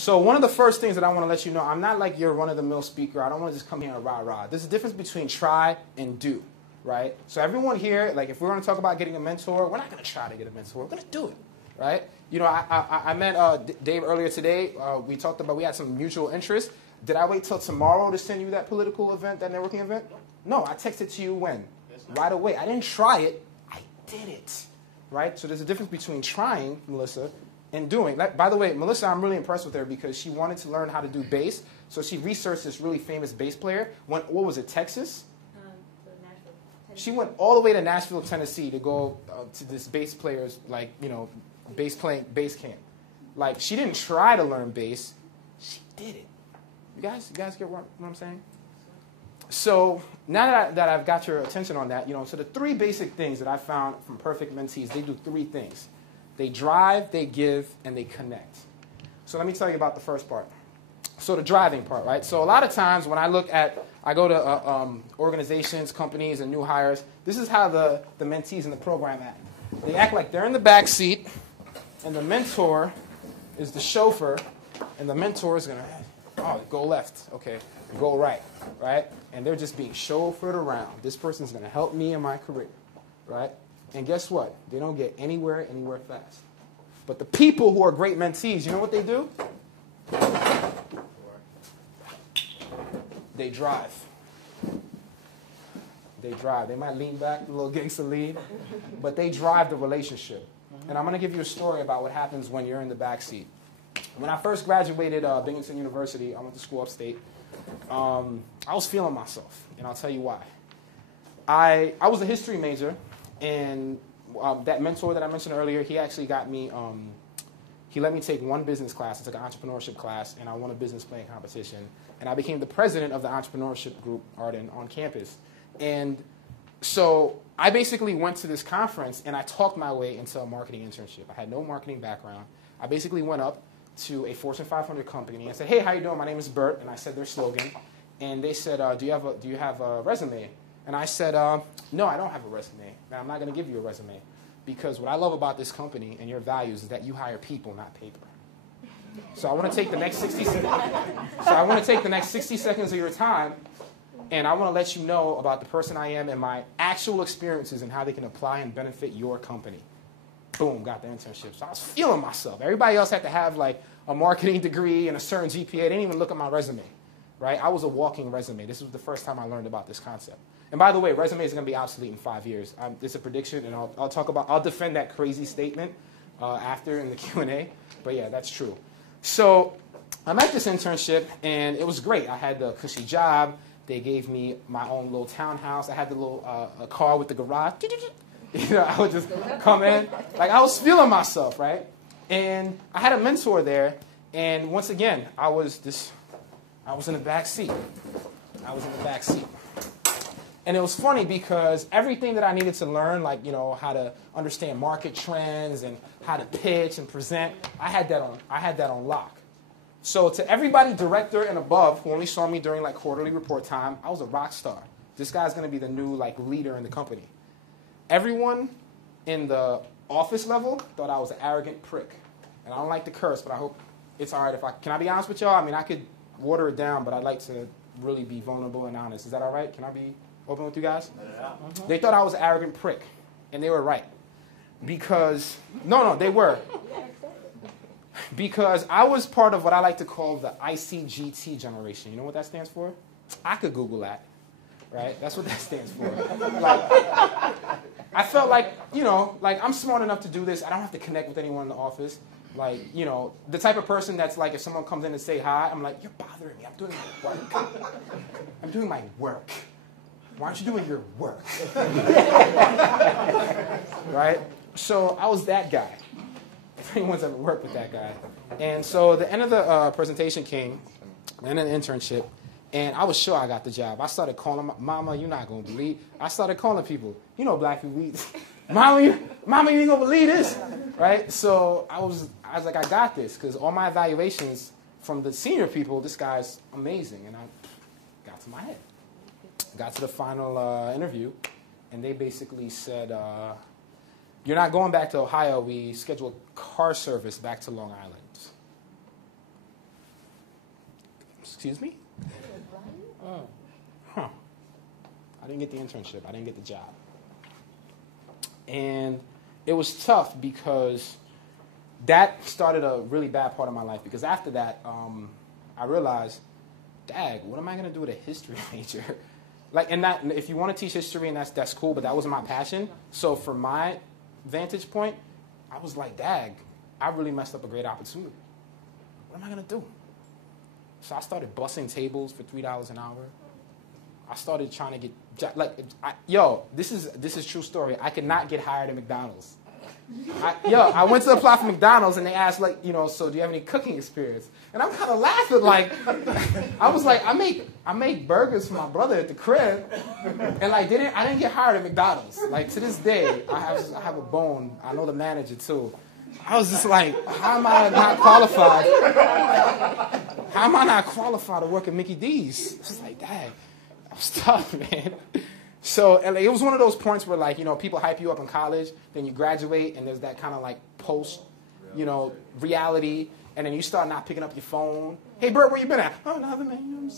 So one of the first things that I want to let you know, I'm not like your run-of-the-mill speaker. I don't want to just come here and rah-rah. There's a difference between try and do, right? So everyone here, like if we're going to talk about getting a mentor, we're not going to try to get a mentor. We're going to do it, right? You know, I met Dave earlier today. We talked about, we had some mutual interests. Did I wait till tomorrow to send you that political event, that networking event? No, I texted to you when? Right away. I didn't try it. I did it, right? So there's a difference between trying, Melissa, and doing. Like, by the way, Melissa, I'm really impressed with her because she wanted to learn how to do bass. So she researched this really famous bass player. What was it, Texas? Nashville, she went all the way to Nashville, Tennessee to go to this bass player's, like, you know, bass camp. Like, she didn't try to learn bass. She did it. You guys get what I'm saying? So now that I've got your attention on that, you know, so the three basic things that I found from perfect mentees, they do three things. They drive, they give, and they connect. So let me tell you about the first part. So the driving part, right? So a lot of times when I go to organizations, companies, and new hires, this is how the mentees in the program act. They act like they're in the back seat, and the mentor is the chauffeur, and the mentor is going to, go left, okay, go right, right? And they're just being chauffeured around. This person's going to help me in my career, right? And guess what? They don't get anywhere fast. But the people who are great mentees, you know what they do? They drive. They drive. They might lean back, a little gangster lean, but they drive the relationship. And I'm going to give you a story about what happens when you're in the back seat. When I first graduated Binghamton University, I went to school upstate, I was feeling myself, and I'll tell you why. I was a history major, and that mentor that I mentioned earlier, he actually got me, he let me take one business class. I took an entrepreneurship class, and I won a business playing competition. And I became the president of the entrepreneurship group, Arden, on campus. And so I basically went to this conference, and I talked my way into a marketing internship. I had no marketing background. I basically went up to a Fortune 500 company and said, "Hey, how you doing? My name is Bert." And I said their slogan. And they said, do you have a resume? And I said, no, I don't have a resume. Now, I'm not going to give you a resume because what I love about this company and your values is that you hire people, not paper. So I want to take the next 60 seconds of your time, and I want to let you know about the person I am and my actual experiences and how they can apply and benefit your company. Boom, got the internship. So I was feeling myself. Everybody else had to have like a marketing degree and a certain GPA. They didn't even look at my resume, right? I was a walking resume. This was the first time I learned about this concept. And by the way, resume is going to be obsolete in 5 years. It's a prediction, and I'll defend that crazy statement after in the Q&A. But yeah, that's true. So I'm at this internship, and it was great. I had the cushy job. They gave me my own little townhouse. I had the little a car with the garage. You know, I would just come in. Like, I was feeling myself, right? And I had a mentor there, and once again, I was in the back seat. I was in the back seat. And it was funny because everything that I needed to learn, like, you know, how to understand market trends and how to pitch and present, I had that on lock. So to everybody director and above who only saw me during like quarterly report time, I was a rock star. This guy's going to be the new like leader in the company. Everyone in the office level thought I was an arrogant prick. And I don't like to curse, but I hope it's all right if can I be honest with y'all? I mean, I could water it down, but I'd like to really be vulnerable and honest. Is that all right? Can I be open with you guys? Yeah. They thought I was an arrogant prick, and they were right. Because, no, they were. Because I was part of what I like to call the ICGT generation. You know what that stands for? I could Google that, right? That's what that stands for. Like, I felt like, you know, like I'm smart enough to do this. I don't have to connect with anyone in the office. Like, you know, the type of person that's like, if someone comes in to say hi, I'm like, you're bothering me. I'm doing my work. I'm doing my work. Why aren't you doing your work? Right? So I was that guy. If anyone's ever worked with that guy. And so the end of the presentation came, the end of the internship, and I was sure I got the job. I started calling, Mama, you're not going to believe. I started calling people. You know black people, Mama, you ain't going to believe this. Right? So I was like, I got this, because all my evaluations from the senior people, this guy's amazing. And I got to my head. Got to the final interview, and they basically said, you're not going back to Ohio. We scheduled car service back to Long Island. Excuse me? Oh. Huh. I didn't get the internship. I didn't get the job. And it was tough because that started a really bad part of my life. Because after that, I realized, dag, what am I going to do with a history major? Like, and that, if you want to teach history, and that's cool, but that wasn't my passion. So from my vantage point, I was like, dag, I really messed up a great opportunity. What am I going to do? So I started bussing tables for $3 an hour. I started trying to get, this is true story. I could not get hired at McDonald's. I went to apply for McDonald's, and they asked, like, so do you have any cooking experience? And I'm kind of laughing, like, I was like, I make burgers for my brother at the crib, and like, I didn't get hired at McDonald's. Like, to this day, I have a bone. I know the manager too. I was just like, how am I not qualified? How am I not qualified to work at Mickey D's? It's like, dang, that was tough, man. So it was one of those points where, like, people hype you up in college, then you graduate, and there's that kind of like post, reality, and then you start not picking up your phone. Hey, Bert, where you been at? Oh, nothing, man.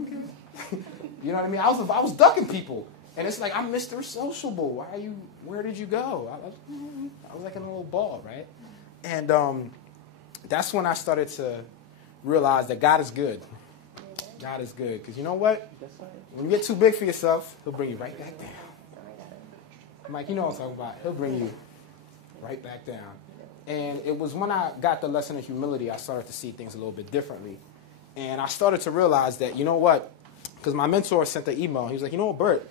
Okay. You know what I mean? I was ducking people, and it's like, I'm Mr. Sociable. Where did you go? I was like in a little ball, right? And that's when I started to realize that God is good. God is good, because you know what? When you get too big for yourself, he'll bring you right back down. Mike, you know what I'm talking about. He'll bring you right back down. And it was when I got the lesson of humility, I started to see things a little bit differently. And I started to realize that, you know what? Because my mentor sent the email. He was like, you know what, Bert?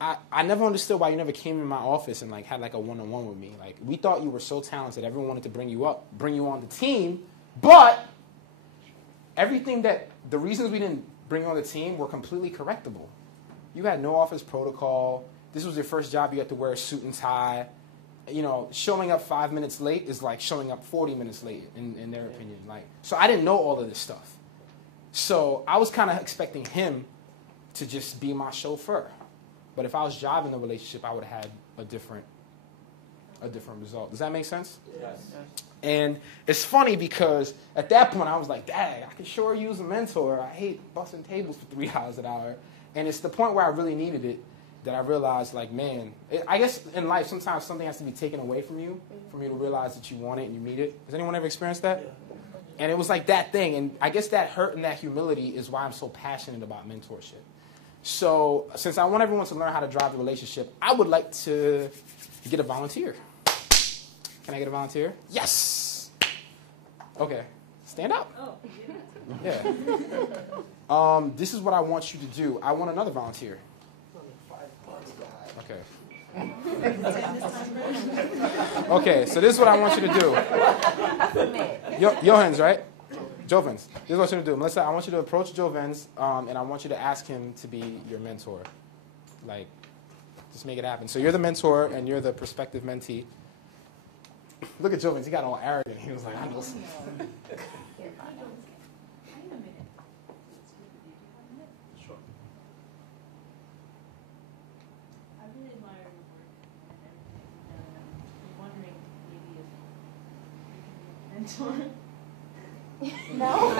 I never understood why you never came in my office and like had like a one-on-one with me. Like, we thought you were so talented. Everyone wanted to bring you on the team. But the reasons we didn't bring you on the team were completely correctable. You had no office protocol. This was your first job. You had to wear a suit and tie. Showing up 5 minutes late is like showing up 40 minutes late in their opinion. Like, so I didn't know all of this stuff. So I was kind of expecting him to just be my chauffeur. But if I was driving the relationship, I would have had a different result. Does that make sense? Yes. And it's funny because at that point I was like, dang, I could sure use a mentor. I hate busting tables for $3 an hour. And it's the point where I really needed it that I realized, like, man, I guess in life sometimes something has to be taken away from you for you to realize that you want it and you need it. Has anyone ever experienced that? Yeah. And it was like that thing. And I guess that hurt and that humility is why I'm so passionate about mentorship. So since I want everyone to learn how to drive the relationship, I would like to get a volunteer. Can I get a volunteer? Yes. Okay. Stand up. Oh. Yeah. This is what I want you to do. I want another volunteer. Okay. Okay, so this is what I want you to do. Johans, right? Jovens. This is what I want you to do. Melissa, I want you to approach Jovens, and I want you to ask him to be your mentor. Like, just make it happen. So you're the mentor, and you're the prospective mentee. Look at Jovens. He got all arrogant. He was like, I know something. Sure. I really admire your work and I'm wondering maybe if you can be a mentor. No?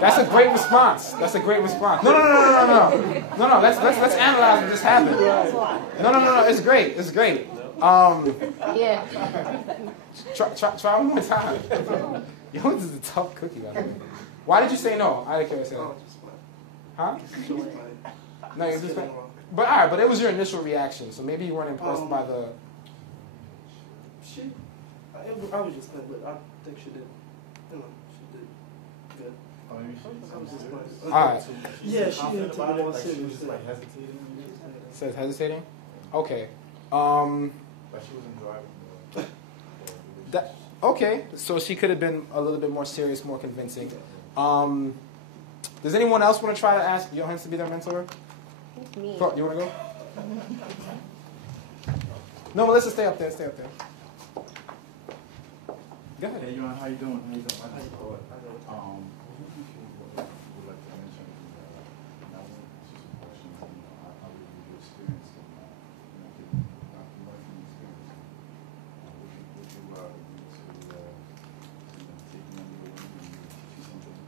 That's a great response. That's a great response. No. Let's analyze what just happened. No. It's great. It's great. Yeah. Try one more time. Yo, this is a tough cookie, by the way. Why did you say no? I didn't care to say that. Huh? No, you just. But all right, but it was your initial reaction, so maybe you weren't impressed by the. I was just, but I think she did. She did good. All right. Yeah, she didn't take it more serious. Says hesitating? Okay. But she wasn't driving. Okay, so she could have been a little bit more serious, more convincing. Does anyone else want to try to ask Johans to be their mentor? Me. You want to go? No, Melissa, stay up there. Stay up there. Go ahead. Hey, Johan, how you doing? I just thought, would like to mention, that was just a question, how would you experience, getting working experience? Would you need to, take me under your wing and teach something?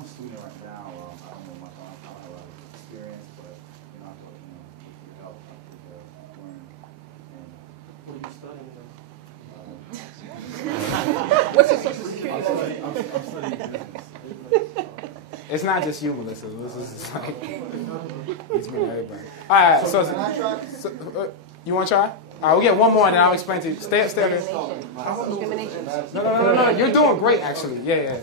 I'm a student right now. I don't know much. I don't have a lot of experience, but you know, I thought, you know, with your help, I could learn. And What are you studying though? What's your social security number? I'm studying business. It's not just you, Melissa. This is like it's me and everybody. All right, so can I try? you want to try? All right, we'll get one more, and then I'll explain to you. Stay there. Discrimination. No. You're doing great, actually. Yeah.